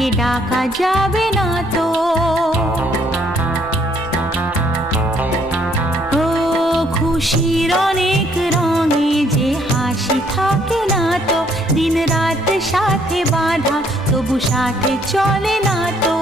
তাকে ডাকা যাবে না তো। ও খুশির অনেক রঙে যে হাসি থাকে না তো, দিন রাত সাথে বাঁধা তবু সাথে চলে না তো।